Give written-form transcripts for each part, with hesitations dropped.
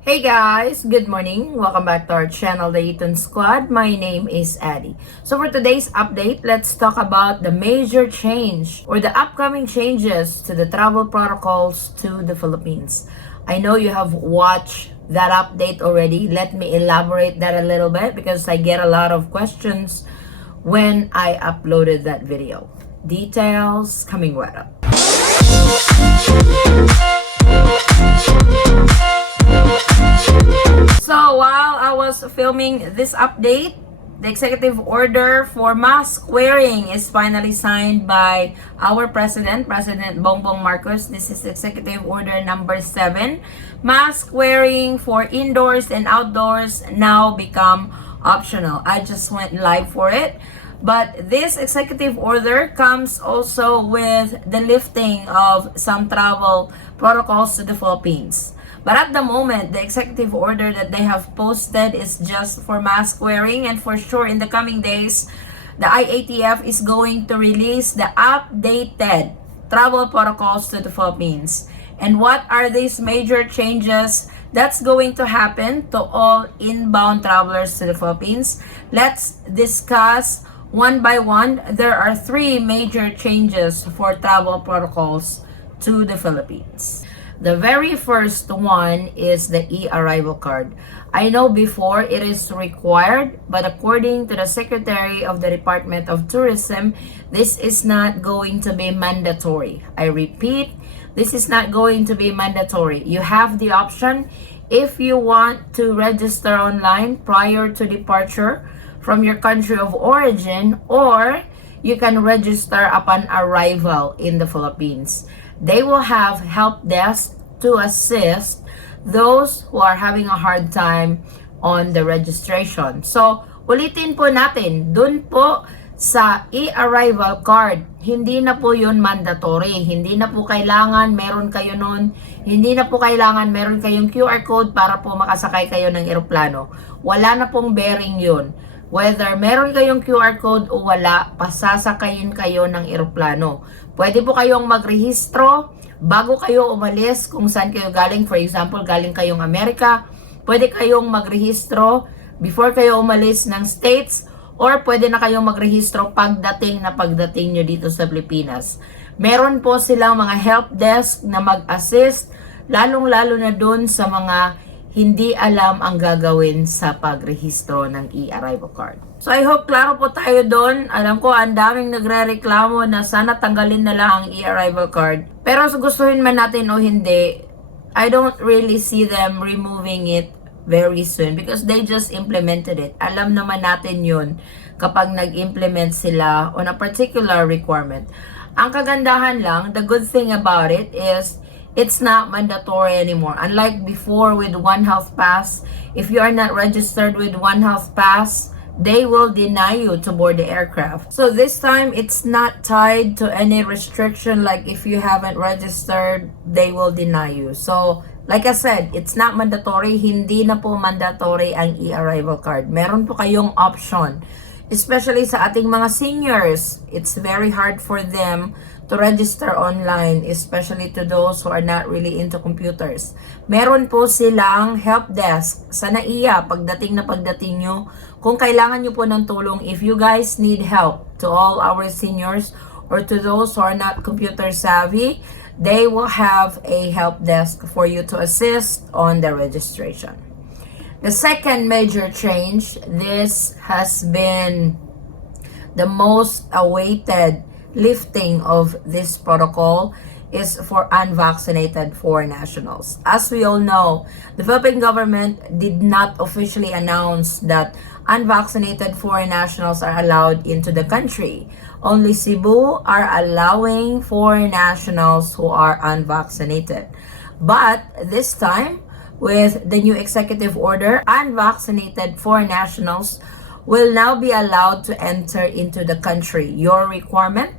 Hey guys, good morning. Welcome back to our channel, the Eaton Squad. My name is Addie. So for today's update, let's talk about the major change or the upcoming changes to the travel protocols to the Philippines. I know you have watched that update already. Let me elaborate that a little bit because I get a lot of questions when I uploaded that video. Details coming right up. So while I was filming this update, the executive order for mask wearing is finally signed by our President Bongbong Marcos. This is executive order number 7. Mask wearing for indoors and outdoors now become optional. I just went live for it. But this executive order comes also with the lifting of some travel protocols to the Philippines. But at the moment, the executive order that they have posted is just for mask wearing, and for sure in the coming days, the IATF is going to release the updated travel protocols to the Philippines. And what are these major changes that's going to happen to all inbound travelers to the Philippines? Let's discuss one by one. There are 3 major changes for travel protocols to the Philippines. The very first one is the EArrival Card. I know before it is required, but according to the Secretary of the Department of Tourism, this is not going to be mandatory. I repeat, this is not going to be mandatory. You have the option if you want to register online prior to departure from your country of origin, or you can register upon arrival in the Philippines. They will have help desk to assist those who are having a hard time on the registration. So, ulitin po natin, dun po sa EArrival Card, hindi na po yun mandatory. Hindi na po kailangan meron kayo nun. Hindi na po kailangan meron kayong QR code para po makasakay kayo ng eroplano. Wala na pong bearing yun. Whether meron kayong QR code o wala, pasasakayin kayo ng eroplano. Pwede po kayong magrehistro bago kayo umalis kung saan kayo galing. For example, galing kayong Amerika, pwede kayong magrehistro before kayo umalis ng States, or pwede na kayong magrehistro pagdating nyo dito sa Pilipinas. Meron po silang mga help desk na mag-assist, lalong-lalo na dun sa mga hindi alam ang gagawin sa pagrehistro ng EArrival Card. So I hope klaro po tayo doon. Alam ko ang daming nagre-reklamo na sana tanggalin na lang ang EArrival Card. Pero sa gustuhin man natin o hindi, I don't really see them removing it very soon because they just implemented it. Alam naman natin yun kapag nag-implement sila on a particular requirement. Ang kagandahan lang, the good thing about it is it's not mandatory anymore. Unlike before with One Health Pass, if you are not registered with One Health Pass, they will deny you to board the aircraft. So this time, it's not tied to any restriction like if you haven't registered, they will deny you. So, like I said, it's not mandatory. Hindi na po mandatory ang EArrival Card. Meron po kayong option. Especially sa ating mga seniors, it's very hard for them to register online, especially to those who are not really into computers. Meron po silang help desk sa NAIA pagdating nyo. Kung kailangan nyo po ng tulong, if you guys need help, to all our seniors or to those who are not computer savvy, they will have a help desk for you to assist on the registration. The second major change, this has been the most awaited lifting of this protocol, is for unvaccinated foreign nationals. As we all know, the Philippine government did not officially announce that unvaccinated foreign nationals are allowed into the country. Only Cebu are allowing foreign nationals who are unvaccinated. But this time, with the new executive order, unvaccinated foreign nationals will now be allowed to enter into the country. Your requirement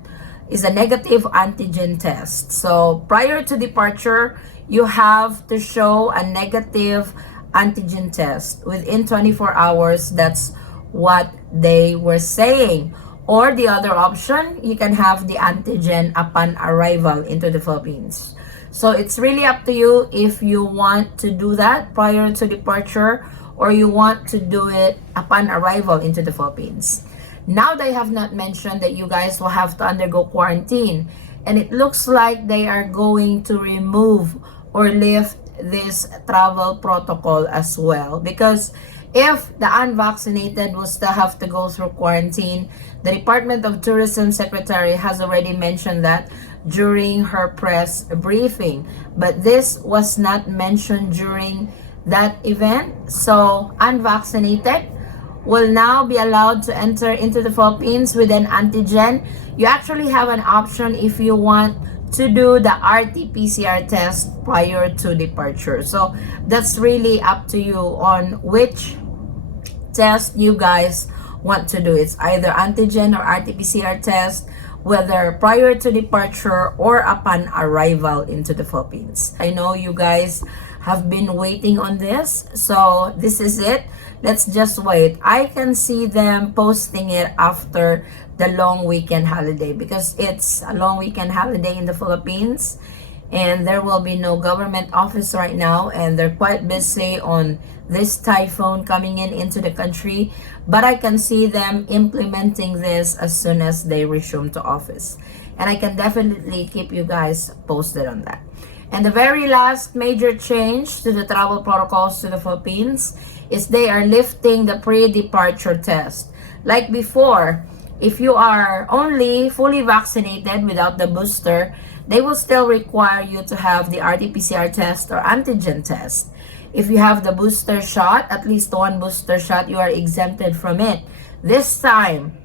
is a negative antigen test. So prior to departure, you have to show a negative antigen test within 24 hours. That's what they were saying. Or the other option, you can have the antigen upon arrival into the Philippines. So it's really up to you if you want to do that prior to departure or you want to do it upon arrival into the Philippines. Now they have not mentioned that you guys will have to undergo quarantine, and it looks like they are going to remove or lift this travel protocol as well, because if the unvaccinated will still have to go through quarantine, the Department of Tourism Secretary has already mentioned that during her press briefing, but this was not mentioned during that event. So unvaccinated will now be allowed to enter into the Philippines with an antigen. You actually have an option if you want to do the RT-PCR test prior to departure. So that's really up to you on which test you guys want to do. It's either antigen or RT-PCR test, whether prior to departure or upon arrival into the Philippines. I know you guys have been waiting on this, so this is it. Let's just wait. I can see them posting it after the long weekend holiday, because it's a long weekend holiday in the Philippines and there will be no government office right now, and they're quite busy on this typhoon coming into the country. But I can see them implementing this as soon as they resume to office, and I can definitely keep you guys posted on that. And the very last major change to the travel protocols to the Philippines is they are lifting the pre-departure test. Like before, if you are only fully vaccinated without the booster, they will still require you to have the RT-PCR test or antigen test. If you have the booster shot, at least one booster shot, you are exempted from it. This time,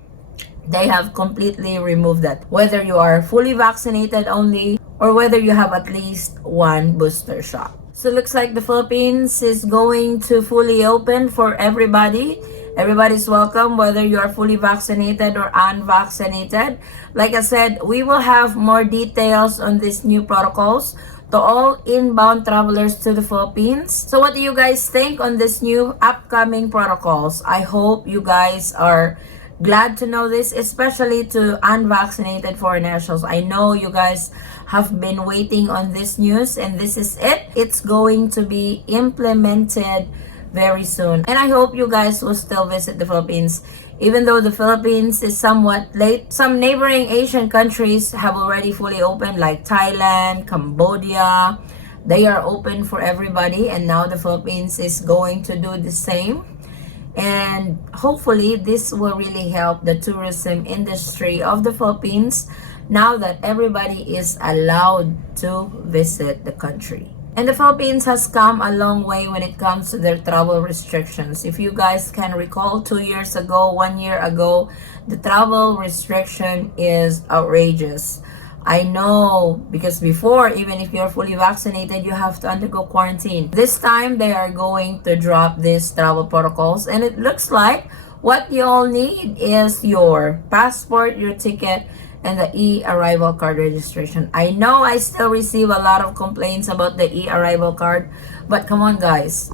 they have completely removed that. Whether you are fully vaccinated only or whether you have at least one booster shot. So it looks like the Philippines is going to fully open for everybody. Everybody's welcome, whether you are fully vaccinated or unvaccinated. Like I said, we will have more details on these new protocols to all inbound travelers to the Philippines. So what do you guys think on this new upcoming protocols? I hope you guys are glad to know this, especially to unvaccinated foreign nationals. I know you guys have been waiting on this news, and this is it. It's going to be implemented very soon. And I hope you guys will still visit the Philippines. Even though the Philippines is somewhat late, some neighboring Asian countries have already fully opened, like Thailand, Cambodia. They are open for everybody, and now the Philippines is going to do the same. And hopefully this will really help the tourism industry of the Philippines now that everybody is allowed to visit the country. And the Philippines has come a long way when it comes to their travel restrictions. If you guys can recall, 2 years ago, 1 year ago, the travel restriction is outrageous. I know, because before, even if you're fully vaccinated, you have to undergo quarantine. This time, they are going to drop these travel protocols, and it looks like what you all need is your passport, your ticket, and the EArrival Card registration. I know I still receive a lot of complaints about the EArrival Card, but come on guys.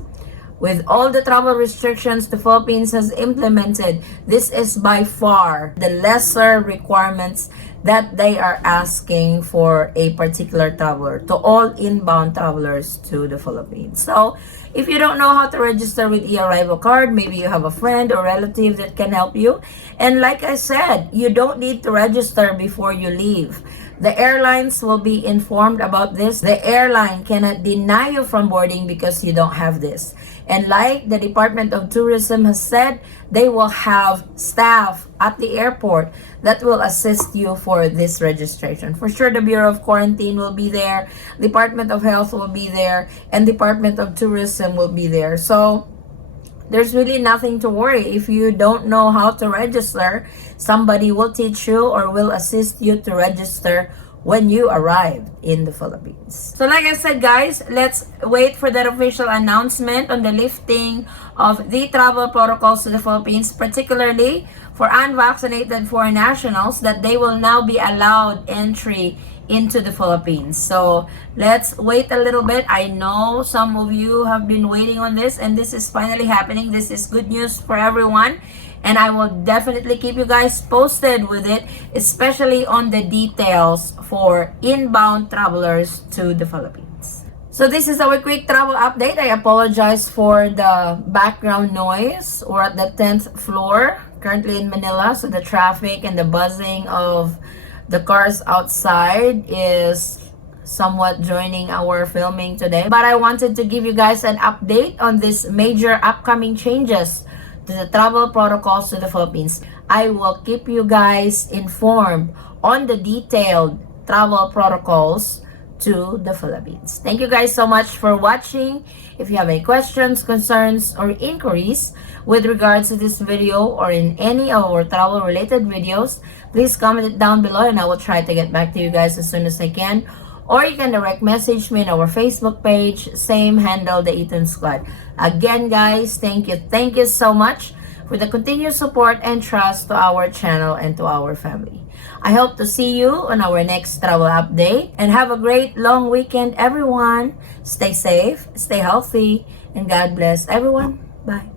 With all the travel restrictions the Philippines has implemented, this is by far the lesser requirements that they are asking for a particular traveler, to all inbound travelers to the Philippines. So, if you don't know how to register with EArrival Card, maybe you have a friend or relative that can help you. And like I said, you don't need to register before you leave. The airlines will be informed about this. The airline cannot deny you from boarding because you don't have this. And like the Department of Tourism has said, they will have staff at the airport that will assist you for this registration. For sure, the Bureau of Quarantine will be there, Department of Health will be there, and Department of Tourism will be there. So there's really nothing to worry. If you don't know how to register, somebody will teach you or will assist you to register when you arrive in the Philippines. So like I said guys, let's wait for that official announcement on the lifting of the travel protocols to the Philippines, particularly for unvaccinated foreign nationals, that they will now be allowed entry into the Philippines. So let's wait a little bit. I know some of you have been waiting on this, and this is finally happening. This is good news for everyone, and I will definitely keep you guys posted with it, especially on the details for inbound travelers to the Philippines. So this is our quick travel update. I apologize for the background noise. We're at the 10th floor, currently in Manila, so the traffic and the buzzing of the cars outside is somewhat joining our filming today. But I wanted to give you guys an update on this major upcoming changes to the travel protocols to the Philippines. I will keep you guys informed on the detailed travel protocols to the Philippines. Thank you guys so much for watching. If you have any questions, concerns, or inquiries with regards to this video or in any of our travel related videos, please comment it down below and I will try to get back to you guys as soon as I can. Or you can direct message me on our Facebook page, same handle, the Eaton Squad. Again guys, thank you so much for the continued support and trust to our channel and to our family. I hope to see you on our next travel update, and have a great long weekend everyone. Stay safe, stay healthy, and God bless everyone. Bye.